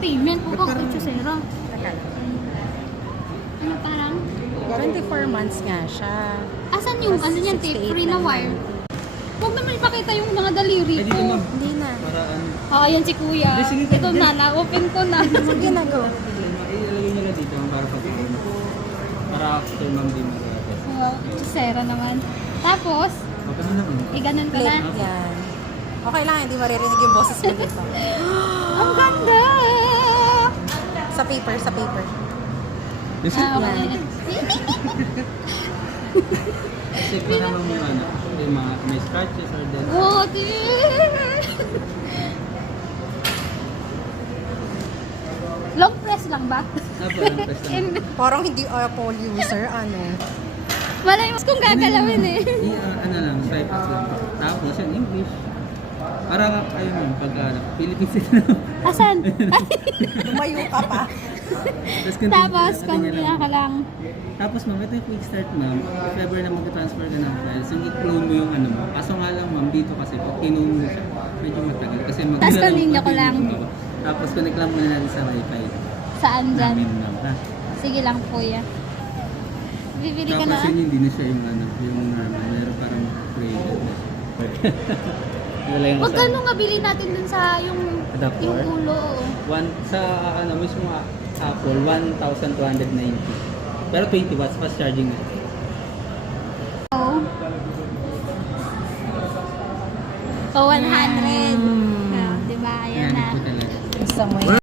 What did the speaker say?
payment. Huwag kang kutsusera. Ano parang? 24 months nga siya. Asan yung ano niyan, tape? Free na wire. Huwag naman ipakita yung mga daliri ko. Hindi na. Para ano. Ayan si kuya. Ito na, na-open ko na. Sige na, go. Ilalagay nyo lang dito para pag-iin. Para after ma'am di mag-atas. Sera naman. Tapos, Okay na naman. iganon ko na. Yan. Okay lang, hindi maririnig yung boses mo dito. Ang ganda! Sa paper, sa paper. Okay. Check mo naman yung ano. Yung mga may scratches or dents. Oh, di! Long press lang ba? Apo, lang press lang. Parang hindi Apple user, ano. Malay mo kung gagalawin eh. Ano lang, swipe up lang. Tapos yung English. Para kayo ma'am, pag Philippines na. Asan? Lumayo ka pa. Tapos, continue ka lang. Tapos ma'am, ito yung quick start ma'am. If ever na mag-transfer ka ng files, yung i-clone mo yung ano mo. Kaso nga lang ma'am, dito kasi pag kinone mo siya, medyo matagal. Kasi Tapos kanina ko lang. Tapos connect lang muna natin sa wifi. Saan dyan? Namin ma'am, ha? Sige lang po yan. Bibili ka na. Tapos yun hindi na siya yung ano, yung meron parang created na. Huwag ano nga bilhin natin dun sa yung Adapter? yung ulo. Sa ano mismo Apple, 1,290. Pero 20 watts fast charging na. Oh. Oh, 100. Oh, diba? Ayan na. Yan po talaga. Isa mo yun.